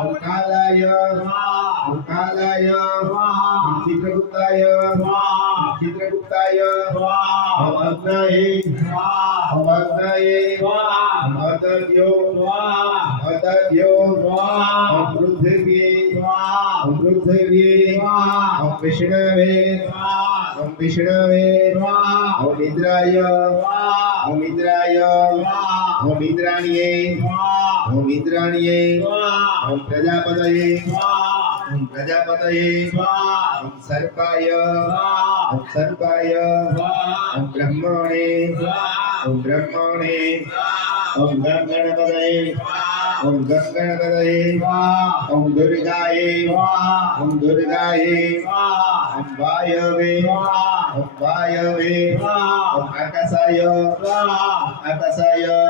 அங்காலாய அங்காலாய சித்ரகுப்தாய சித்ரகுப்தாய அமர்நாயே அமர்நாயே மதத்யோ மதத்யோ அமிருத்வே அமிருத்வே அம்பிஷ்ணவே அம்பிஷ்ணவே அமித்ராய அமித்ராய அமித்ராணியே હું ઇન્દ્રાણીએ હું પ્રજાપતયે હું પ્રજાપતયે હું સર્પાય હું સર્પાય હું બ્રહ્મણે હું બ્રહ્મણે હું ગંગણપદયે ઓમ ગંગણપદયે ઓમ દુર્ગાયે ઓમ દુર્ગાયે ઓમ વાયવે ઓમ વાયવે ઓમ આકાશાય આકાશાય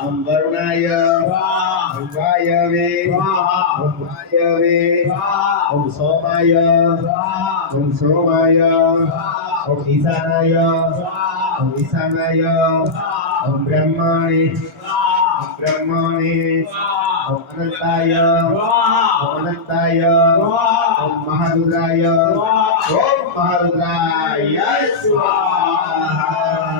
ஓம் வருணாய ஓம் வாயவே ஓம் வாயவே ஓம் சோமாய ஓம் சோமாய ஓம் ஈசானாய ஓம் ஈசானாய ஓம் பிரம்மாணி ஓம் பிரம்மாணி ஓம் அனந்தாய ஓம் அனந்தாய ஓம் மகாருத்ராய ஓம் மகாருத்ராய சுவாஹா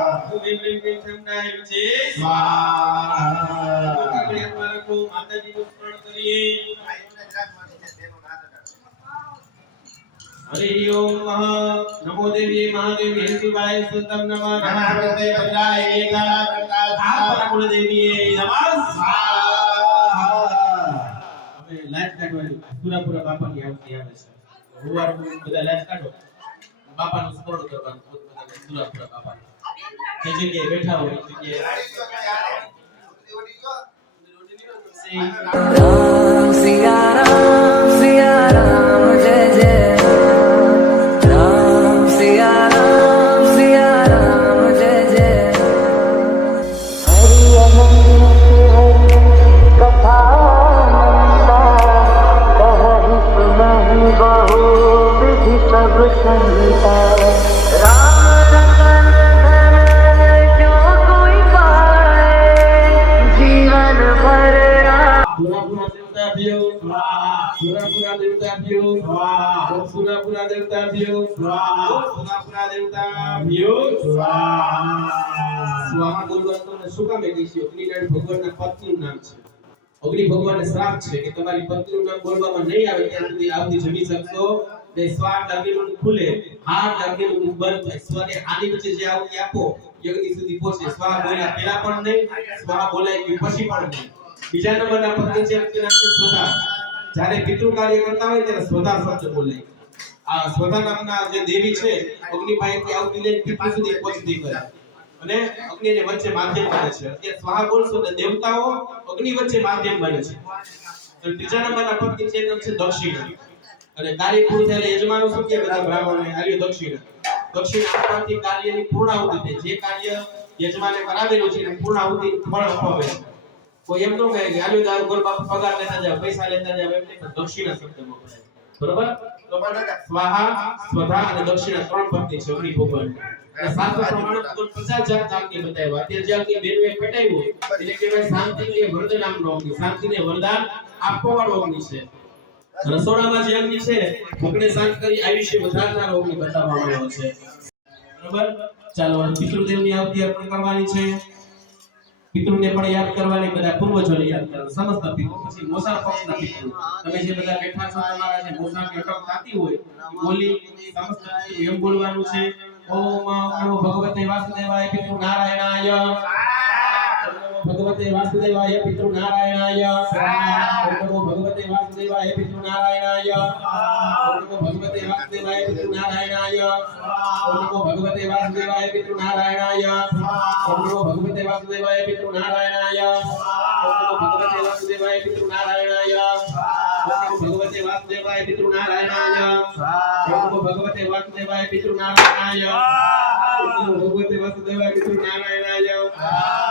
હરિ ઓમ નમો દેવી મહાદેવી હેતુબાય સુતમ નમઃ નમસ્તે ભદ્રાય એકાદા કરતા આ કુળદેવી નમઃ સ્વાહા હવે લાઈટ કાઢવાની પૂરા પૂરા બાપાની આવતી આવે છે ગુવાર બધા લાઈટ કાઢો બાપાનું સ્મરણ કરવાનું પોતપોતાના પૂરા પૂરા બાપાનું જે જગ્યાએ બેઠા હોય એ જગ્યાએ राम सिया राम સુરાપુરા દેવતા ભ્યો સુરાપુરા દેવતા ભ્યો સુરાપુરા દેવતા ભ્યો સુરાપુરા દેવતા ભ્યો સ્વાહા બોલવાનું શું કામ એ કહીશું અગ્નિનારાયણ ભગવાનના પત્નીનું નામ છે. અગ્નિ ભગવાનને શ્રાપ છે કે તમારી પત્નીનું નામ બોલવામાં નહીં આવે ત્યાં સુધી આવતી જમી શકશો. તે સ્વાહ લાગેલું ખુલે લાગેલું મુખ બંધ થાય. સ્વને આની વચ્ચે જે આવતી આપો યજ્ઞ સુધી પહોંચે. સ્વાહ બોલ્યા પહેલા પણ નહીં સ્વાહ બોલાય કે પછી પણ નહીં. બીજા નંબરના પત્ની છે સ્વધા. જ્યારે પિતૃ કાર્ય કરતા હોય ત્યારે સ્વધા શબ્દ બોલે. આ સ્વધા નામના જે દેવી છે અગ્નિભાઈ થી લઈને પિતૃ સુધી પહોંચતી કરે અને અગ્નિને વચ્ચે માધ્યમ બને છે. અત્યારે સ્વાહા બોલશો એટલે દેવતાઓ અગ્નિ વચ્ચે માધ્યમ બને છે. અને ત્રીજા નંબરના પત્ની છે નામ છે દક્ષિણા. અને કાર્ય પૂરું થાય યજમાનો શું કે બધા બ્રાહ્મણોને આર્ય દક્ષિણા. દક્ષિણા આપવાથી કાર્યની પૂર્ણાહુતિ થાય. જે કાર્ય યજમાને કરાવેલું છે, એને પૂર્ણાહુતિ ફળ અપાવે છે. કોઈ એમ ન કહે કે આલ્યો તારું ઘર બાપુ પગાર લેતા જાવ પૈસા લેતા જાવ એમ નહીં દક્ષિણા શબ્દમાં વપરાય બરોબર? તો સ્વાહા, સ્વધા અને દક્ષિણા ત્રણ ભક્તિ છે, અગ્નિ ભગવાન. અને શાસ્ત્ર કુલ 50 જાત જાતની બતાવ્યા. અત્યારે જે અગ્નિ બેનવે પેટાવ્યું એટલે કે ભાઈ શાંતિ કે વરદ નામનો અગ્નિ શાંતિને વરદાન આપવા વાળો છે. રસોડામાં જે છે ભૂખને શાંત કરી આયુષ્ય વધારનારો અગ્નિ બતાવવામાં છે. બરોબર? ચાલો પિતૃદેવની આવતી અર્પણ કરવાની છે. પિતૃને પણ યાદ કરવાની, બધા પૂર્વજોને યાદ કરવા સમસ્ત પિતૃ, પછી મોસાળ પક્ષના પિતૃ. તમે જે બધા બેઠા છો તમારા જે મોસાળની અટક થતી હોય બોલી સમસ્ત એમ બોલવાનું છે. ઓમ નમો ભગવતે વાસુદેવાય પિતૃ નારાયણાય. ભગવતે વાસુદેવાય પિતૃ નારાયણાય. ઓમ ભગવતે વાસુદેવાય પિતૃ નારાયણાય. ઓમ ભગવતે વાસુદેવાય પિતૃ નારાયણાય. ઓમ ભગવતે વાસુદેવાય પિતૃ નારાયણાય. ઓમ ભગવતે વાસુદેવાય પિતૃ નારાયણાય. ઓમ ભગવતે વાસુદેવાય પિતૃ નારાયણાય. ઓમ ભગવતે વાસુદેવાય પિતૃ નારાયણાય. ઓમ ભગવતે વાસુદેવાય પિતૃ નારાયણાય. ઓમ ભગવતે વાસુદેવાય પિતૃ નારાયણાય.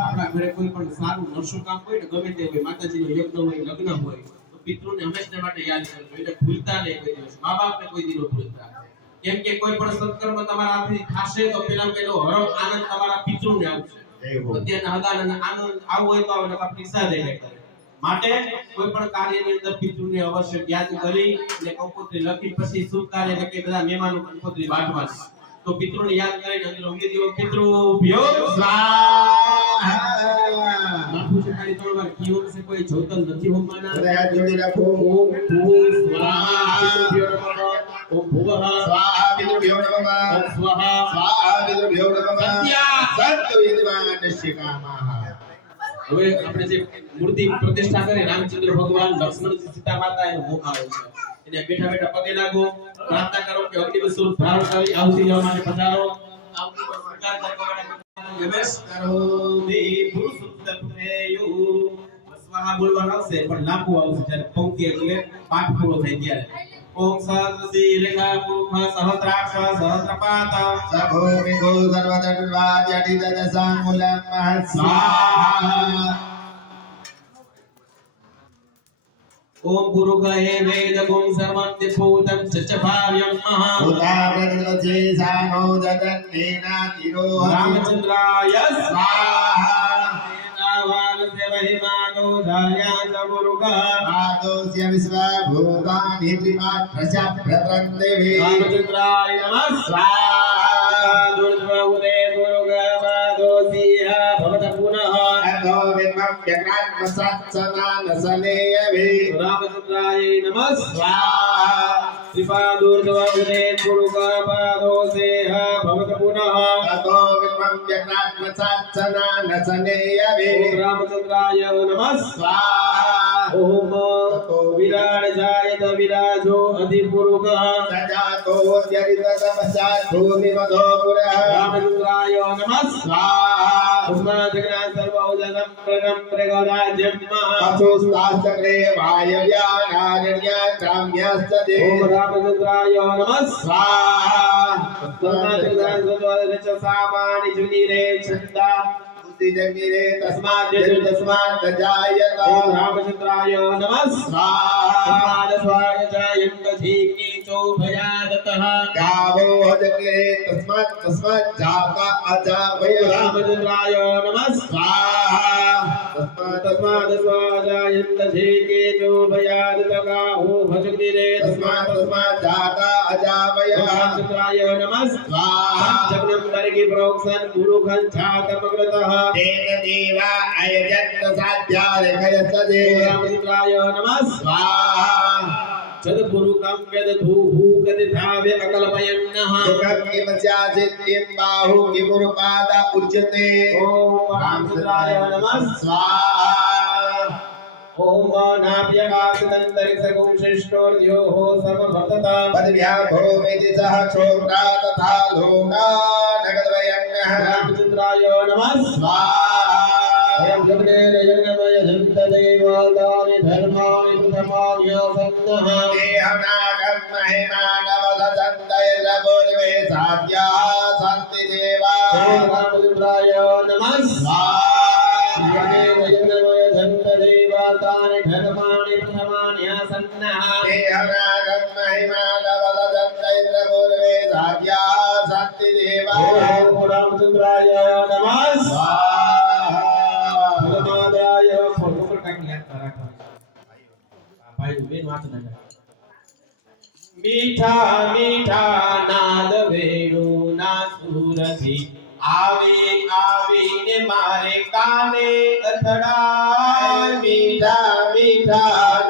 આપણા ઘરે કોઈ પણ સારું નરસું કામ હોય ને ગમે તે હોય માતાજીનો યજ્ઞ હોય લગ્ન હોય તો પિતૃને હંમેશા માટે યાદ કરજો. એટલે ભૂલતા નહીં કોઈ દિવસ. મા બાપને કોઈ દિવસ ભૂલતા કેમ કે કોઈ પણ સત્કર્મ તમારા હાથથી થશે તો પેલા પેલો હરમ આનંદ તમારા પિતૃને આવશે. અત્યારના હગાને આનંદ આવું હોય તો નકર પૈસા દે કરે. માટે કોઈ પણ કાર્યની અંદર પિતૃને અવશ્ય યાદ કરી અને કંકોત્રી લખી પછી શુભ કાર્ય કે બધા મહેમાનો કંકોત્રી બાંટવાની તો પિતૃને યાદ કરીને અંદર ઉમેરી દેવો પિતૃ ભ્યો બાપુ છે ખાલી ત્રણ વાર કીઓ છે કોઈ જોતન નથી હોમવાના ઓમ ભૂ સ્વાહા. પિતૃ ભ્યો નમઃ. ઓમ ભુવઃ. ઓમ સ્વાહા. હવે આપણે જે મૂર્તિ પ્રતિષ્ઠા કરી, રામચંદ્ર ભગવાન લક્ષ્મણજી સીતા માતા એનો મુખ આવે છે. એને બેઠા બેઠા પગે લાગો, પ્રાર્થના કરો કે અગ્નિ સુર ધારણ કરી, આવતી જવા માટે પધારો. આવતી પર સ્વીકાર કરવા ગમેશ કરોમિ પુરુષોત્તમેયુ સ્વાહા બોલવાનું આવશે, પણ લાંબુ આવશે, જ્યારે પંક્તિ એટલે પાઠ પૂરો થાય ત્યારે. ॐ सद्शीर्षा पुरुष सहस्राक्ष सहस्रपात वेद गुं सर्वं दिभूतं च च भाव्यं महा उदावृतजे सानो ददन्नेना तिरो रामचन्द्राय स्वाहा ધાર્યાન મુરુગા આદોસ્ય વિશ્વભૂતાનિ ત્રિમાત પ્રજા પ્રત્રં દેવી રામચંદ્રાય નમઃ સ્વાહા દુર્વઉદે મુરુગા માદોસિહ ભવત પુનઃ અધો વિમમ વ્યગ્રાત્મ સત્સનાન સનેયવી રામચંદ્રાય નમઃ સ્વાહા ત્રિપાદુર્દવઉદે મુરુગા માદોસિહ ભવત પુનઃ અધો రామచంద్రాయ నమస్కారం ओम तो विराट जायत विराजो अधिपुरुक सजातो त्यजित तपसा भूमि मधो पुरः रामचंद्राय नमः स्वाहा उस्मादग्ना सर्वौदनं प्रणं प्रगोराज्यं पशुस्ताश्चक्रे वायव्यानारण्यात्राम्याश्च ते ओम रामचंद्राय नमः स्वाहा उस्मादग्ना सर्वौदनं च सामानि जुनिरे छन्दा जगिरे तस्मात् यजु तस्मात् गजायत ओम रामचंद्राय नमः स्वाहा स्वाय जायन्तधीकी चोभयादतः गावो जगिरे तस्मात् तस्मात् जाता अजावय रामचंद्राय नमः स्वाहा तस्मात् स्वाजायत्तधीकेतो भयादितकाहो भजग्निरे तस्मात् तस्मात् जाता अजावय। सुत्राय नमः। स्वाहा। जगनं वर्गि प्रोक्सन् पुरुखं छातमग्रतः। तेन देवा अयजत्त साध्या रेखयस्तदे सुत्राय नमः। स्वाहा। सद्गुरुकं वेदधूहूकदिधावे अकल्पयन्नः। एकक्किं चाचित् किं बाहु किमुर्पाद उच्यते। ॐ रामचन्द्राय नमः। स्वाहा। ઓમ નાભ્યકાશદંતરિક્ષગું શિષ્ટોર્યોઃ સમભક્તતા પદભ્યા ભૂમિતિ સહ ક્ષોત્રા તથા લોકા નગદવયન્યઃ રામચંદ્રાય નમઃ મીઠા મીઠા નાદ વેણુના સુરથી આવી આવીને મારે કાને અથડાય. મીઠા મીઠા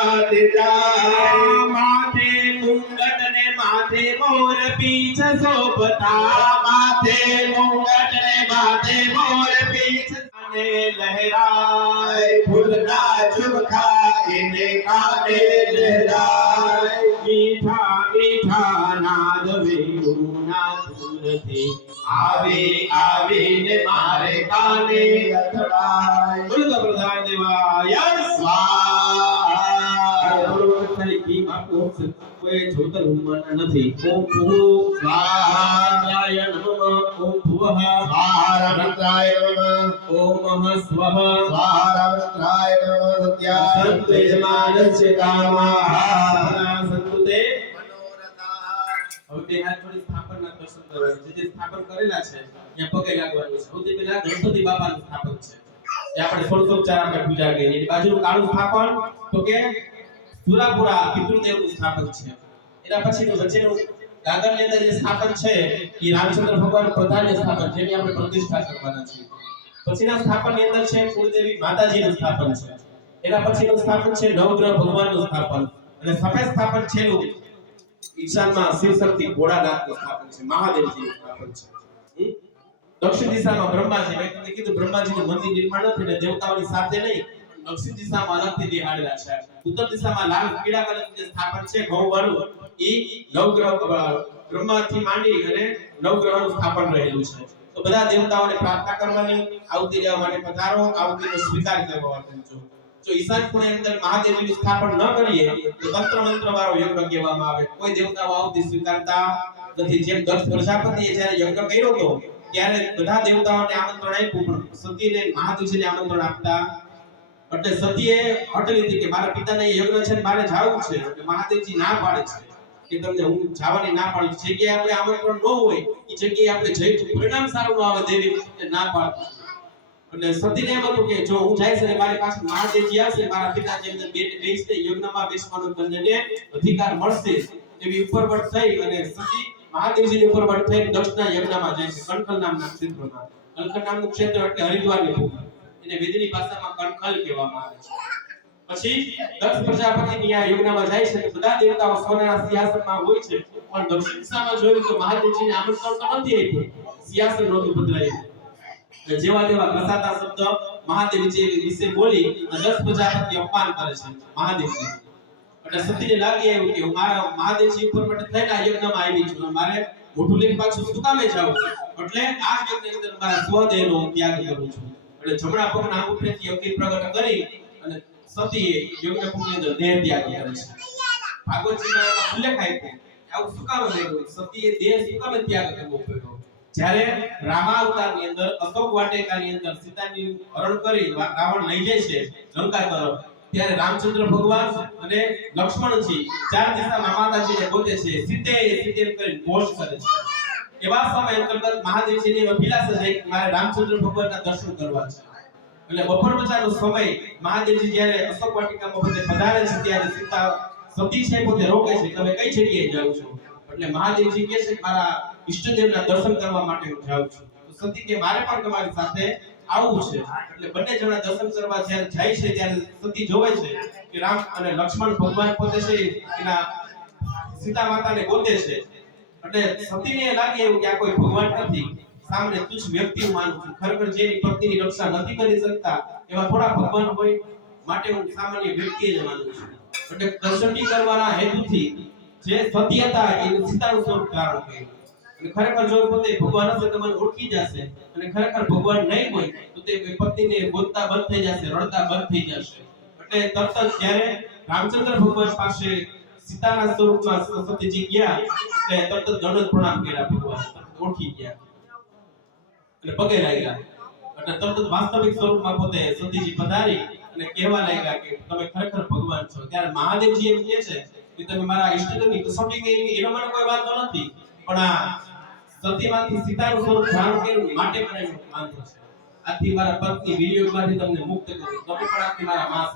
વનમાંથી જાય. માથે મુંગટ ને માથે મોર પીછ શોભતા માથે મુંગટ ને માથે મોર કરવાના છે. સ્થાપન છે સ્થાપન એ એની સ્થાપન સ્થાપન પછીનું વચ્ચેનું ગાગરની અંદર જે સ્થાપન છે, એ રામચંદ્ર ભગવાન પ્રધાનનું સ્થાપન જેની આપણે પ્રતિષ્ઠા કરવાના છે પછીના સ્થાપનની અંદર છે કુળદેવી માતાજીનું સ્થાપન છે. એના પછીનું સ્થાપન છે નવગ્રહ ભગવાનનું સ્થાપન. અને સફેદ સ્થાપન છેલ્લું ઈશાનમાં શિવ શક્તિ ભોળાનાથનું છે, મહાદેવજીનું સ્થાપન છે. દક્ષિણ દિશામાં બ્રહ્માજી, મેં તમને કીધું બ્રહ્માજીનું મંદિર નિર્માણ નથી ને દેવતાઓની સાથે નહીં, દક્ષિણ દિશામાં અલગથી દેહાડેલા છે. ઉત્તર દિશામાં લાલ પીળા કલરનું જે સ્થાપન છે ઘઉંવાળું એ નવગ્રહ બ્રહ્માથી માંડી અને નવગ્રહનું સ્થાપન રહેલું છે. તો બધા દેવતાઓને પ્રાર્થના કરવાની, આવતી લેવા માટે પધારો, આવતીનો સ્વીકાર કરવા માટે જો. જો ઈશાન ખૂણે અંદર મહાદેવજીનું સ્થાપન ન કરીએ, તો તંત્ર મંત્ર વાળો યજ્ઞ કહેવામાં આવે. કોઈ દેવતાઓ આવતી સ્વીકારતા નથી. જેમ દક્ષ પ્રજાપતિએ જ્યારે યજ્ઞ કર્યો હતો, ત્યારે બધા દેવતાઓને આમંત્રણ આપ્યું, પણ સતીને મહાદેવજીને આમંત્રણ આપતા એટલે સતીએ હટ લીધી કે મારા પિતાને યજ્ઞ છે મારે જાવું છે. એટલે મહાદેવજી ના પાડે છે કે તમને હું જવાની ના પાડું. જગ્યાએ આપણે આમંત્રણ ન હોય, એ જગ્યાએ આપણે જઈ પરિણામ સારું ન આવે દેવી. ના પાડતી. એટલે સતીને એમ હતું કે જો હું જઈશ અને મારી પાસે મહાદેવજી આવશે મારા પિતાજી અંદર બેસ બેસને યજ્ઞમાં બેસવાનો બંનેને અધિકાર મળશે એવી ઉપરવટ થઈ અને સતી મહાદેવજીની ઉપરવટ થઈ દક્ષના યજ્ઞમાં જાય છે. કણખલ નામના ક્ષેત્રમાં. કણખલ નામનું ક્ષેત્ર એટલે હરિદ્વારની ભૂમિ. એને વેદની ભાષામાં કણખલ કહેવામાં આવે છે. પછી દક્ષ પ્રજાપતિની આ યજ્ઞમાં જાય છે બધા દેવતાઓ સોનાના સિંહાસનમાં હોય છે. પણ દક્ષિણ દિશામાં જોયું તો મહાદેવજીને આમંત્રણ તો નથી આપ્યું. સિંહાસન નહોતું બદલાયું જેવા તેવા ઘસાતા શબ્દ મહાદેવજી વિશે બોલી અને દસ પ્રજાપતિ અપમાન કરે છે મહાદેવજી. એટલે સતીને લાગી આવ્યું કે મારા મહાદેવજી ઉપર માટે થઈને આ યજ્ઞમાં આવી છું મારે મોટું લઈને પાછું શું કામે જાઉં? એટલે આ યજ્ઞની અંદર મારા સ્વદેહનો ત્યાગ કરું છું. એટલે જમણા પગના અંગૂઠેથી અગ્નિ પ્રગટ કરી અને સતીએ યજ્ઞ કુંડની અંદર દેહ ત્યાગ કરે છે. ભાગવતજીમાં ઉલ્લેખ આપ્યો આવું શું કામ કર્યું સતીએ દેહ શું કામે ત્યાગ કરવો પડ્યો? જ્યારે રામાવતારની અંદર, અશોક વાટિકાની અંદર સીતાજી હરણ કરી રાવણ લઈ જાય છે, લંકા તરફ, ત્યારે રામચંદ્ર ભગવાન અને લક્ષ્મણજી ચાર દિશામાં માતાજીને ગોતે છે, સીતે સીતે કરી ઘોષ કરે છે. એવા સમય અંતર્ગત મહાદેવજીની અભિલાષા છે કે મારે રામચંદ્ર ભગવાનના દર્શન કરવા છે. એટલે બપોર પછાડનો સમય મહાદેવજી જ્યારે અશોક વાટિકામાં પોતે પધારે છે, ત્યારે સીતા સતી છે પોતે રોકે છે, તમે કઈ જગ્યાએ જાવ છો? એટલે મહાદેવજી કહે છે મારા ઈષ્ટદેવના દર્શન કરવા માટે હું જાઉં છું. તો સતી કે મારે પણ તમારી સાથે આવું છે. એટલે બંને જણા દર્શન કરવા જ્યારે જાય છે, ત્યારે સતી જોવે છે કે રામ અને લક્ષ્મણ ભગવાન પોતે છે, એના સીતા માતાને ગોતે છે. એટલે સતીને લાગે એવું કે આ કોઈ ભગવાન નથી. સામે તુચ્છ વ્યક્તિ હું માનું છું. ખરેખર જેની પત્નીની રક્ષા નથી કરી શકતા, એવા થોડા ભગવાન હોય, માટે હું સામાન્ય વ્યક્તિ જ માનું છું. એટલે દર્શનની કરવાના હેતુથી જે સતી હતા એ સીતાનું સ્વરૂપ ધારણ કર્યું. અને ખરેખર જો પોતે ભગવાન હશે તો મને ઓળખી જશે. અને ખરેખર ભગવાન નહીં હોય, તો તે પત્નીને બોલતા બંધ થઈ જશે, રડતા બંધ થઈ જશે. એટલે તરત જ જ્યારે રામચંદ્ર ભગવાન પાસે સીતાના સ્વરૂપમાં સરસ્વતીજી ગયા, એટલે તરત જ દંડવત પ્રણામ કર્યા ભગવાન. ઓળખી ગયા. અને પગે લાગ્યા. એટલે તરત જ વાસ્તવિક સ્વરૂપમાં પોતે સતીજી પધારી અને કહેવા લાગ્યા કે તમે ખરેખર ભગવાન છો. ત્યારે મહાદેવજી એમ કહે છે કે તમે મારા ઈષ્ટદેવની કસોટી કરી એનો મને કોઈ વાંધો નથી. પણ આ સતીમાંથી સીતાનું સ્વરૂપ જાણ કર્યું માટે મને વાંધો છે. આથી મારા પત્ની વિયોગમાંથી તમને મુક્ત કરું. તમે પણ આથી મારા માં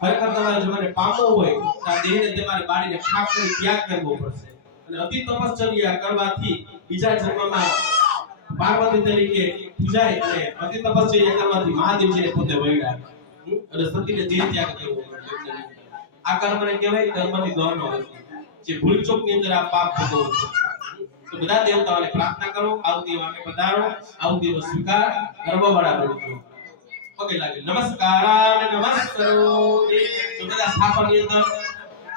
ખરેખર તમારે જો મને પામવો હોય, તો આ દેહને તમારે બાળીને ખાક કરી ત્યાગ કરવો પડશે. અને અતિ તપશ્ચર્યા કરવાથી બીજા જન્મમાં પાર્વતી તરીકે પૂજાય અને અતિ તપશ્ચર્યા કરવાથી મહાદેવજીને પોતે હમ? અને સતીને દેહ ત્યાગ કરવો આ કર્મને કહેવાય કર્મની ગૌરવ જે ભૂલચૂકની અંદર આ પાપ થતો હોય. તો બધા દેવતાઓને પ્રાર્થના કરો, આવતી માટે પધારો આવતીનો સ્વીકાર કરવા વાળા બનજો પગે લાગે નમસ્કાર નમસ્કારો તો બધા સ્થાપનની અંદર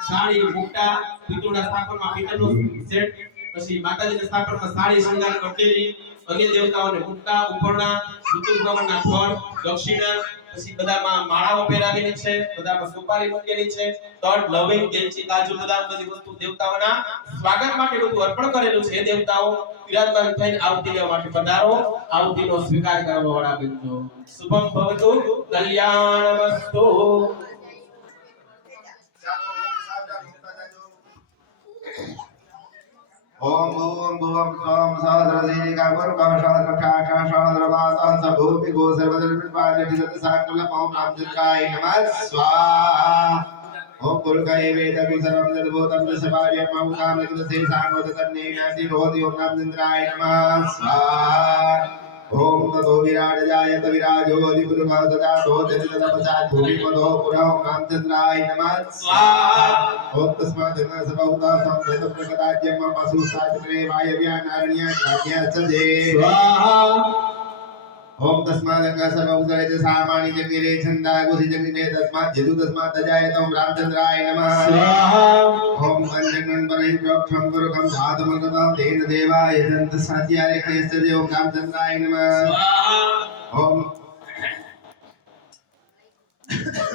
સાડી મુક્તા પિતૃના સ્થાપનમાં પિતૃનો સેટ, પછી માતાજીના સ્થાપનમાં સાડી, શૃંગાર કરતેલી અગ્નિ દેવતાઓને મુક્તા ઉપરના ઋતુ ભ્રમણના ફળ, દક્ષિણા પછી બધામાં માળાઓ પહેરાવેલી છે, બધામાં સુપારી મૂકેલી છે તડ લવિંગ તેલચી કાજુ, બદામ બધી વસ્તુ દેવતાઓના સ્વાગત માટે બધું અર્પણ કરેલું છે. દેવતાઓ વિરાજમાન થઈને આવતી લેવા માટે પધારો. આવતીનો સ્વીકાર કરવા વાળા બનજો શુભમ ભવતુ કલ્યાણમસ્તુ. ओम भूम भुवं स्वं सहस्रशीलिका पुरुषः सहस्रक्षाक्षः सहस्रवासः स भूमिको सर्वदर्पिण्वादिति तत्साकलमं रामचन्द्राय नमः स्वाहा ओम पुरुषाय वेदपि सर्वं जगद्भूतं दशवार्यं मम कामकृतसे साङ्गोदतन्नेनाति रोधि ओम रामचन्द्राय नमः स्वाहा ओम ततो विराट जायत विराजो अधिपुरुषः सदा भवति तदपचात् भूमिपदो पुरः ओम रामचन्द्राय नमः स्वाहा ओम तस्मात् न सबहुता संवेद प्रकटाद्यं मम पशुसाचक्रे वायव्यानारण्य ग्राम्यश्च स्वाहा ओम तस्मात् न सबहुतरे च सामानि जग्निरे छन्दा गुसि जग्निरे तस्मात् जितु तस्मात् जायत ओम रामचन्द्राय नमः स्वाहा ओम पंचगण परहि प्रोक्षं पुरुखं धातुमगतं तेन देवाय सन्त साध्यारे कयस्य ओम रामचन्द्राय नमः ओम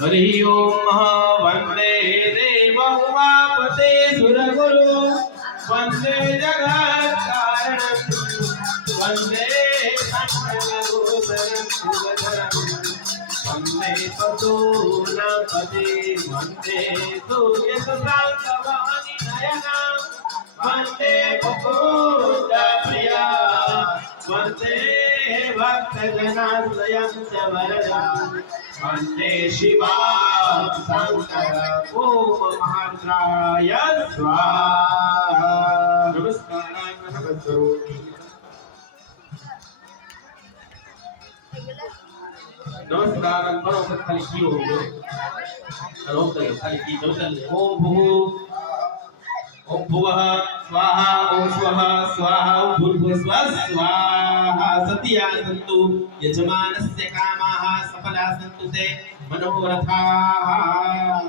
હરિ ઓમ વંદે દેવ ઉમાપતે સુરગુરુ. વંદે જગત કારણ વંદે સંત ગુરુ વંદે પશુના પદે વંદે સૂર્ય સુશાંતવાની નયના વંદે મુકુંદ વરદા વંદે શિવા શંકર ઓમ મહાદ્રાય સ્વાહા નમસ્કાર બરોબર ખાલી ઓમ કર્યો ખાલી કી જોતલ ઓમ ભૂ ઓમ ભુવઃ સ્વાહા ઓમ સ્વઃ સ્વાહા ઓમ ભૂર્ભુવઃ સ્વઃ સ્વાહા સત્યા સંતુ યજમાનસ્ય કામાઃ સફલા સંતુ તે મનોરથાઃ